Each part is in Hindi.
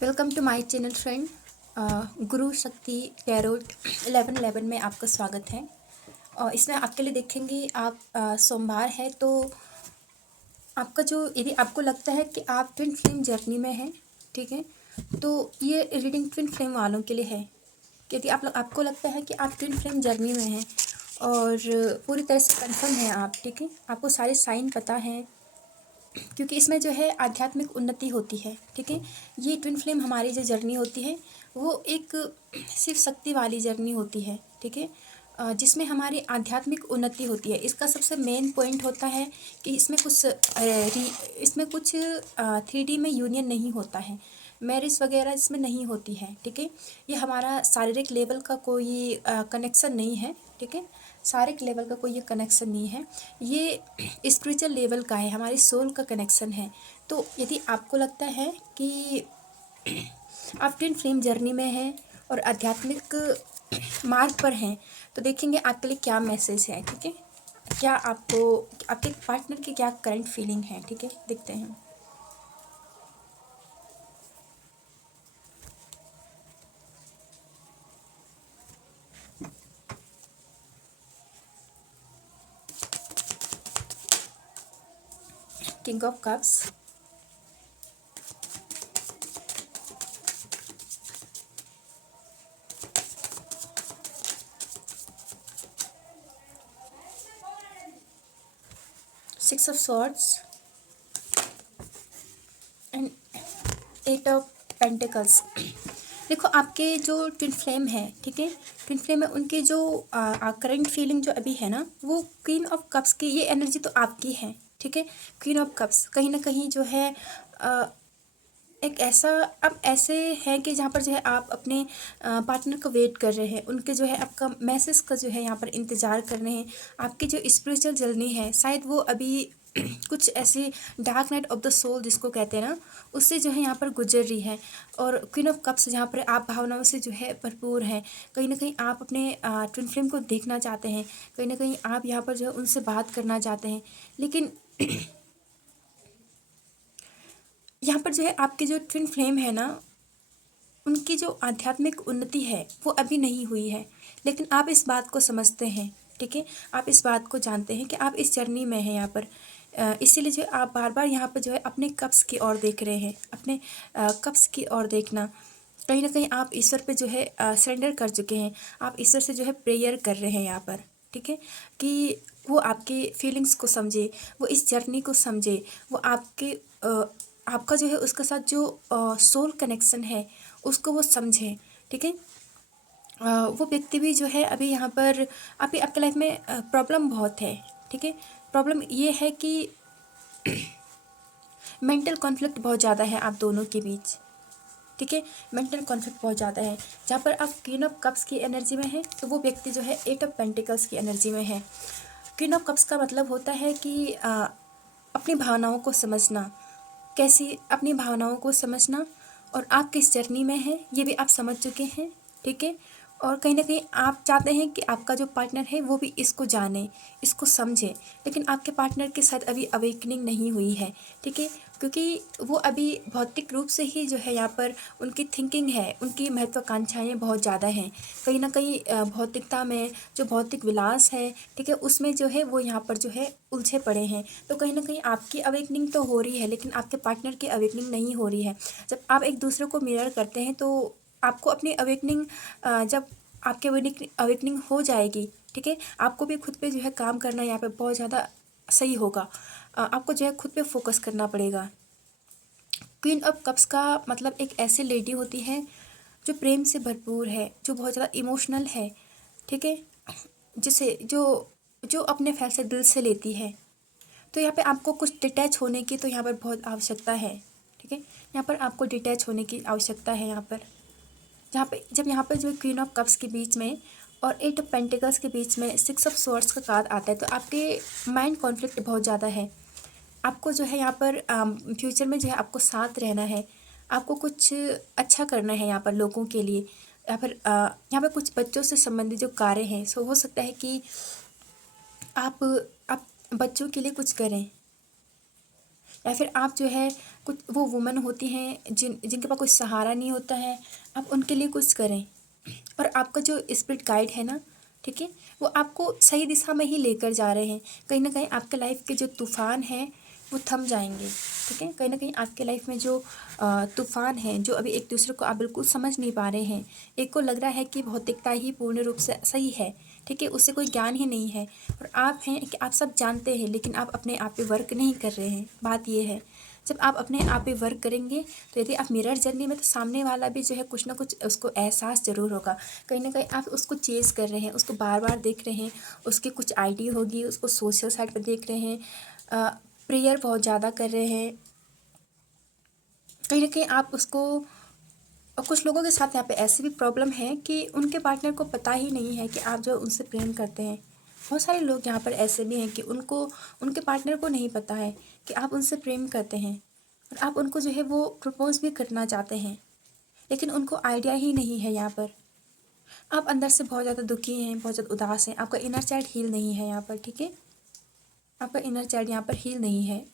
Welcome to my channel friend. Guru Shakti tarot 1111 में आपका स्वागत है। और इसमें आपके लिए देखेंगे आप सोमवार है तो आपका जो यदि आपको लगता है कि आप ट्विन फ्लेम जर्नी में हैं, ठीक है, तो ये रीडिंग ट्विन फ्लेम वालों के लिए है। कि यदि आपको लगता है कि आप ट्विन फ्लेम जर्नी में हैं और पूरी तरह से कंफर्म हैं आप, ठीक है, आपको सारे साइन पता हैं, क्योंकि इसमें जो है आध्यात्मिक उन्नति होती है, ठीक है। ये ट्विन फ्लेम हमारी जो जर्नी होती है वो एक शिव शक्ति वाली जर्नी होती है, ठीक है, जिसमें हमारी आध्यात्मिक उन्नति होती है। इसका सबसे मेन पॉइंट होता है कि इसमें कुछ 3D में यूनियन नहीं होता है, मैरिज वगैरह इसमें नहीं होती है, ठीक है। ये हमारा शारीरिक लेवल का कोई कनेक्शन नहीं है, ठीक है, शारीरिक लेवल का कोई ये कनेक्शन नहीं है, ये स्पिरिचुअल लेवल का है, हमारी सोल का कनेक्शन है। तो यदि आपको लगता है कि आप ट्विन फ्लेम जर्नी में हैं और आध्यात्मिक मार्ग पर हैं, तो देखेंगे आपके लिए क्या मैसेज है, ठीक है, क्या आपको आपके पार्टनर की क्या करंट फीलिंग है, ठीक है, देखते हैं। King of cups, 6 of swords and 8 of pentacles. देखो आपके जो ट्विन फ्लेम है, ठीक है, ट्विन फ्लेम में उनकी जो करंट फीलिंग जो अभी है ना, वो क्वीन ऑफ कप्स की ये एनर्जी तो आपकी है, ठीक है। क्वीन ऑफ कप्स कहीं ना कहीं जो है आ, एक ऐसा, अब ऐसे है कि जहाँ पर जो है आप अपने पार्टनर को वेट कर रहे हैं, उनके जो है आपका मैसेज का जो है यहाँ पर इंतज़ार कर रहे हैं। आपकी जो स्पिरिचुअल जर्नी है शायद वो अभी कुछ ऐसी dark night of the soul जिसको कहते हैं ना, उससे जो है यहाँ पर गुजर रही है। और क्वीन ऑफ कप्स जहाँ पर आप भावनाओं से जो है भरपूर हैं, कहीं ना कहीं आप अपने ट्विन फ्लेम को देखना चाहते हैं, कहीं ना कहीं आप यहाँ पर जो है उनसे बात करना चाहते हैं, लेकिन यहाँ पर जो है आपके जो ट्विन फ्लेम है ना, उनकी जो आध्यात्मिक उन्नति है वो अभी नहीं हुई है, लेकिन आप इस बात को समझते हैं, ठीक है, आप इस बात को जानते हैं कि आप इस जर्नी में हैं यहाँ पर। इसीलिए जो आप बार बार यहाँ पर जो है अपने कप्स की ओर देख रहे हैं, अपने कप्स की ओर देखना, कहीं ना कहीं आप ईश्वर पे जो है सरेंडर कर चुके हैं, आप ईश्वर से जो है प्रेयर कर रहे हैं यहाँ पर, ठीक है, कि वो आपके फीलिंग्स को समझे, वो इस जर्नी को समझे, वो आपका जो है उसके साथ जो सोल कनेक्शन है उसको वो समझें, ठीक है। वो व्यक्ति भी जो है अभी यहाँ पर अभी आपके लाइफ में प्रॉब्लम बहुत है, ठीक है। प्रॉब्लम ये है कि मेंटल कॉन्फ्लिक्ट बहुत ज़्यादा है आप दोनों के बीच, ठीक है, मेंटल कॉन्फ्लिक्ट बहुत ज़्यादा है। जहाँ पर आप क्वीन ऑफ कप्स की एनर्जी में है तो वो व्यक्ति जो है 8 ऑफ पेंटिकल्स की एनर्जी में है। क्वीन ऑफ कप्स का मतलब होता है कि अपनी भावनाओं को समझना, कैसी अपनी भावनाओं को समझना, और आप किस जर्नी में हैं ये भी आप समझ चुके हैं, ठीक है। और कहीं ना कहीं आप चाहते हैं कि आपका जो पार्टनर है वो भी इसको जाने, इसको समझे, लेकिन आपके पार्टनर के साथ अभी अवेकनिंग नहीं हुई है, ठीक है, क्योंकि वो अभी भौतिक रूप से ही जो है यहाँ पर उनकी थिंकिंग है, उनकी महत्वाकांक्षाएँ बहुत ज़्यादा हैं, कहीं ना कहीं भौतिकता में जो भौतिक विलास है, ठीक है, उसमें जो है वो यहाँ पर जो है उलझे पड़े हैं। तो कहीं ना कहीं आपकी अवेकनिंग तो हो रही है लेकिन आपके पार्टनर की अवेकनिंग नहीं हो रही है। जब आप एक दूसरे को मिरर करते हैं तो आपको अपनी अवेकनिंग, जब आपकी अवेकनिंग हो जाएगी, ठीक है, आपको भी खुद पे जो है काम करना यहाँ पे बहुत ज़्यादा सही होगा। आपको जो है खुद पे फोकस करना पड़ेगा। क्वीन ऑफ कप्स का मतलब एक ऐसी लेडी होती है जो प्रेम से भरपूर है, जो बहुत ज़्यादा इमोशनल है, ठीक है, जिसे जो जो अपने फैसले दिल से लेती है। तो यहाँ पे आपको कुछ डिटैच होने की तो यहाँ पर बहुत आवश्यकता है, ठीक है, यहाँ पर आपको डिटैच होने की आवश्यकता है। यहाँ पर जहाँ पे जब यहाँ पर जो क्वीन ऑफ कप्स के बीच में और 8 ऑफ पेंटिकल्स के बीच में 6 ऑफ स्वॉर्ड्स का कार्ड आता है, तो आपके माइंड कॉन्फ्लिक्ट बहुत ज़्यादा है। आपको जो है यहाँ पर फ्यूचर में जो है आपको साथ रहना है, आपको कुछ अच्छा करना है यहाँ पर लोगों के लिए। यहाँ पर कुछ बच्चों से संबंधित जो कार्य हैं, सो हो सकता है कि आप बच्चों के लिए कुछ करें, या फिर आप जो है कुछ वो वुमेन होती हैं जिनके पास कोई सहारा नहीं होता है, आप उनके लिए कुछ करें। और आपका जो स्पिरिट गाइड है ना, ठीक है, वो आपको सही दिशा में ही लेकर जा रहे हैं। कहीं ना कहीं आपके लाइफ के जो तूफ़ान हैं वो थम जाएंगे, ठीक है। कहीं ना कहीं आपके लाइफ में जो तूफ़ान हैं, जो अभी एक दूसरे को आप बिल्कुल समझ नहीं पा रहे हैं, एक को लग रहा है कि भौतिकता ही पूर्ण रूप से सही है, ठीक है, उससे कोई ज्ञान ही नहीं है, और आप हैं कि आप सब जानते हैं लेकिन आप अपने आप पे वर्क नहीं कर रहे हैं। बात ये है, जब आप अपने आप पे वर्क करेंगे तो यदि आप मिरर जर्नी में, तो सामने वाला भी जो है कुछ ना कुछ उसको एहसास ज़रूर होगा। कहीं ना कहीं आप उसको चेज़ कर रहे हैं, उसको बार बार देख रहे हैं, उसकी कुछ आईडी होगी, उसको सोशल साइट पर देख रहे हैं, प्रेयर बहुत ज़्यादा कर रहे हैं। कहीं ना कहीं आप उसको, और कुछ लोगों के साथ यहाँ पे ऐसी भी प्रॉब्लम है कि उनके पार्टनर को पता ही नहीं है कि आप जो उनसे प्रेम करते हैं। बहुत सारे लोग यहाँ पर ऐसे भी हैं कि उनको, उनके पार्टनर को नहीं पता है कि आप उनसे प्रेम करते हैं, और आप उनको जो है वो प्रपोज भी करना चाहते हैं, लेकिन उनको आइडिया ही नहीं है। यहाँ पर आप अंदर से बहुत ज़्यादा दुखी हैं, बहुत ज़्यादा उदास हैं, आपका इनर चाइल्ड हील नहीं है यहाँ पर, ठीक है, आपका इनर चाइल्ड यहाँ पर हील नहीं है।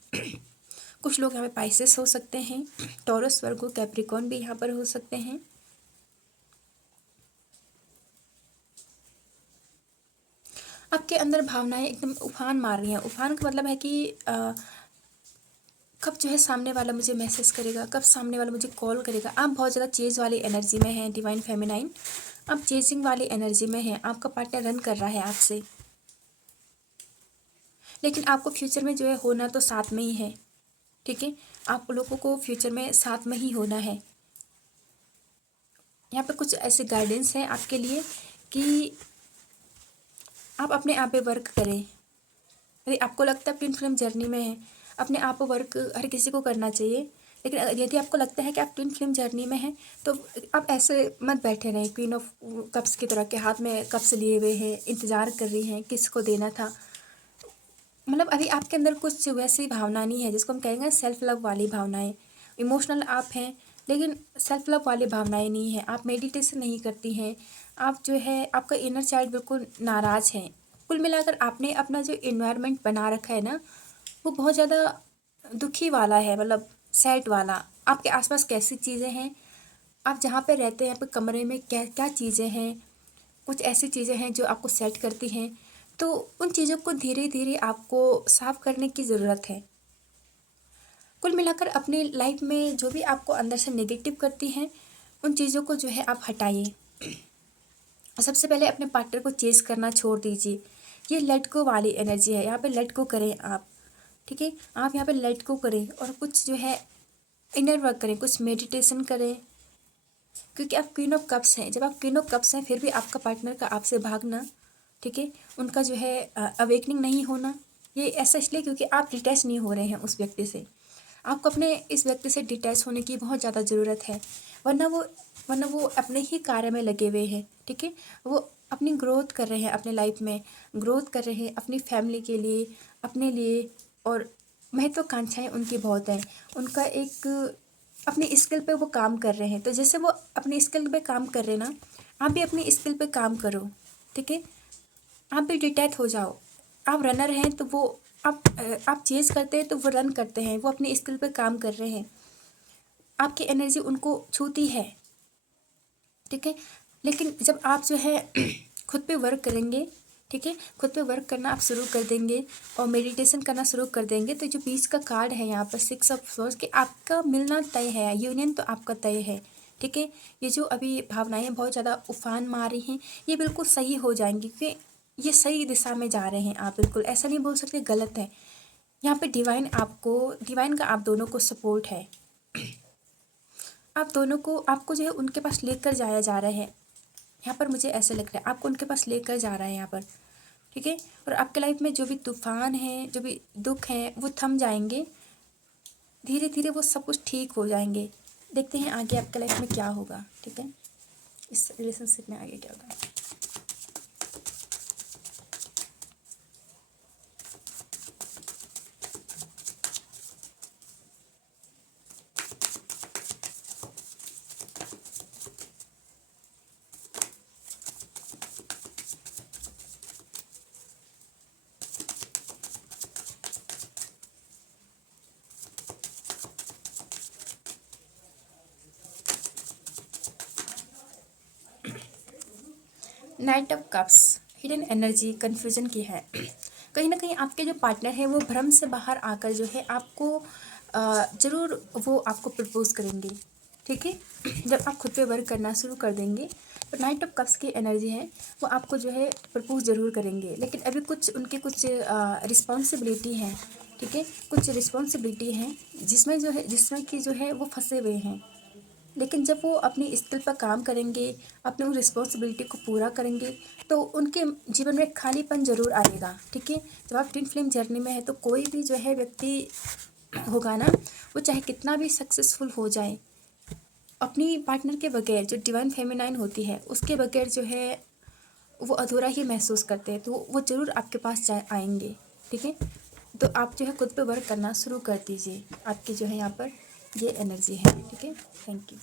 कुछ लोग यहाँ पे पाइसेस हो सकते हैं, टॉरस, वर्गो, कैप्रिकॉर्न भी यहाँ पर हो सकते हैं। आपके अंदर भावनाएं एकदम उफान मार रही हैं। उफान का मतलब है कि कब जो है सामने वाला मुझे मैसेज करेगा, कब सामने वाला मुझे कॉल करेगा। आप बहुत ज़्यादा चेज वाली एनर्जी में हैं, डिवाइन फेमिनाइन, आप चेजिंग वाली एनर्जी में हैं। आपका पार्टनर रन कर रहा है आपसे, लेकिन आपको फ्यूचर में जो है होना तो साथ में ही है, ठीक है, आप लोगों को फ्यूचर में साथ में ही होना है। यहाँ पे कुछ ऐसे गाइडेंस हैं आपके लिए कि आप अपने आप पे वर्क करें। यदि आपको लगता है ट्विन फ्लेम जर्नी में है, अपने आप पर वर्क हर किसी को करना चाहिए, लेकिन यदि आपको लगता है कि आप ट्विन फ्लेम जर्नी में हैं, तो आप ऐसे मत बैठे रहें क्वीन ऑफ कप्स की तरह के, हाथ में कप्स लिए हुए हैं, इंतज़ार कर रही हैं किसको देना था। मतलब अभी आपके अंदर कुछ वैसी भावना नहीं है जिसको हम कहेंगे सेल्फ लव वाली भावनाएं। इमोशनल आप हैं, लेकिन सेल्फ लव वाली भावनाएं नहीं है। आप मेडिटेशन नहीं करती हैं, आप जो है आपका इनर चाइल्ड बिल्कुल नाराज़ है। कुल मिलाकर आपने अपना जो इन्वायरमेंट बना रखा है ना, वो बहुत ज़्यादा दुखी वाला है, मतलब सैड वाला। आपके आसपास कैसी चीज़ें हैं, आप जहाँ पे रहते हैं, आपके कमरे में क्या क्या चीज़ें हैं, कुछ ऐसी चीज़ें हैं जो आपको सेट करती हैं, तो उन चीज़ों को धीरे धीरे आपको साफ करने की ज़रूरत है। कुल मिलाकर अपनी लाइफ में जो भी आपको अंदर से नेगेटिव करती हैं, उन चीज़ों को जो है आप हटाइए। सबसे पहले अपने पार्टनर को चेस करना छोड़ दीजिए। ये लेट गो वाली एनर्जी है, यहाँ पे लेट गो करें आप, ठीक है, आप यहाँ पे लेट गो करें और कुछ जो है इनर वर्क करें, कुछ मेडिटेशन करें, क्योंकि आप क्वीन ऑफ कप्स हैं। जब आप क्वीन ऑफ कप्स हैं फिर भी आपका पार्टनर का आपसे भागना, ठीक है, उनका जो है अवेकनिंग नहीं होना, ये ऐसा इसलिए क्योंकि आप डिटैच नहीं हो रहे हैं उस व्यक्ति से। आपको अपने इस व्यक्ति से डिटैच होने की बहुत ज़्यादा ज़रूरत है, वरना वो अपने ही कार्य में लगे हुए हैं, ठीक है, वो अपनी ग्रोथ कर रहे हैं, अपने लाइफ में ग्रोथ कर रहे हैं, अपनी फैमिली के लिए, अपने लिए, और महत्वाकांक्षाएं उनकी बहुत हैं। उनका एक अपनी स्किल पे वो काम कर रहे हैं, तो जैसे वो अपनी स्किल पे काम कर रहे हैं ना, आप भी अपनी स्किल पे काम करो, ठीक है, आप भी डिटैच हो जाओ। आप रनर हैं तो वो आप चेज करते हैं तो वो रन करते हैं, वो अपनी स्किल पे काम कर रहे हैं, आपकी एनर्जी उनको छूती है, ठीक है। लेकिन जब आप जो है खुद पे वर्क करेंगे, ठीक है, खुद पे वर्क करना आप शुरू कर देंगे और मेडिटेशन करना शुरू कर देंगे, तो जो बीच का कार्ड है यहाँ पर 6 ऑफ सोर्स कि आपका मिलना तय है, यूनियन तो आपका तय है, ठीक है। ये जो अभी भावनाएं बहुत ज़्यादा उफान मार रही हैं, ये बिल्कुल सही हो जाएंगी, क्योंकि ये सही दिशा में जा रहे हैं। आप बिल्कुल ऐसा नहीं बोल सकते गलत है। यहाँ पे डिवाइन का आप दोनों को सपोर्ट है। आप दोनों को, आपको जो है उनके पास लेकर जाया जा रहा है। यहाँ पर मुझे ऐसे लग रहा है आपको उनके पास लेकर जा रहा है यहाँ पर, ठीक है। और आपके लाइफ में जो भी तूफान है, जो भी दुख है, वो थम जाएंगे, धीरे धीरे वो सब कुछ ठीक हो जाएंगे। देखते हैं आगे आपके लाइफ में क्या होगा, ठीक है, इस रिलेशनशिप में आगे क्या होगा। Night of cups hidden energy confusion की है। कहीं ना कहीं आपके जो पार्टनर है वो भ्रम से बाहर आकर जो है आपको ज़रूर वो आपको प्रपोज करेंगे, ठीक है। जब आप खुद पे वर्क करना शुरू कर देंगे तो नाइट ऑफ कप्स की एनर्जी है वो आपको जो है प्रपोज ज़रूर करेंगे, लेकिन अभी कुछ उनके कुछ रिस्पॉन्सिबिलिटी हैं, ठीक है। कुछ रिस्पॉन्सिबिलिटी हैं जिसमें कि जो है वो फंसे हुए हैं, लेकिन जब वो अपनी स्किल पर काम करेंगे, अपने उन रिस्पॉन्सिबिलिटी को पूरा करेंगे तो उनके जीवन में खालीपन ज़रूर आएगा, ठीक है। जब आप ट्विन फ्लेम जर्नी में है तो कोई भी जो है व्यक्ति होगा ना, वो चाहे कितना भी सक्सेसफुल हो जाए, अपनी पार्टनर के बगैर जो डिवाइन फेमिनाइन होती है उसके बगैर जो है वो अधूरा ही महसूस करते हैं, तो वो ज़रूर आपके पास आएंगे, ठीक है। तो आप जो है खुद पे वर्क करना शुरू कर दीजिए, आपकी जो है यहाँ पर ये एनर्जी है, ठीक है। Thank you.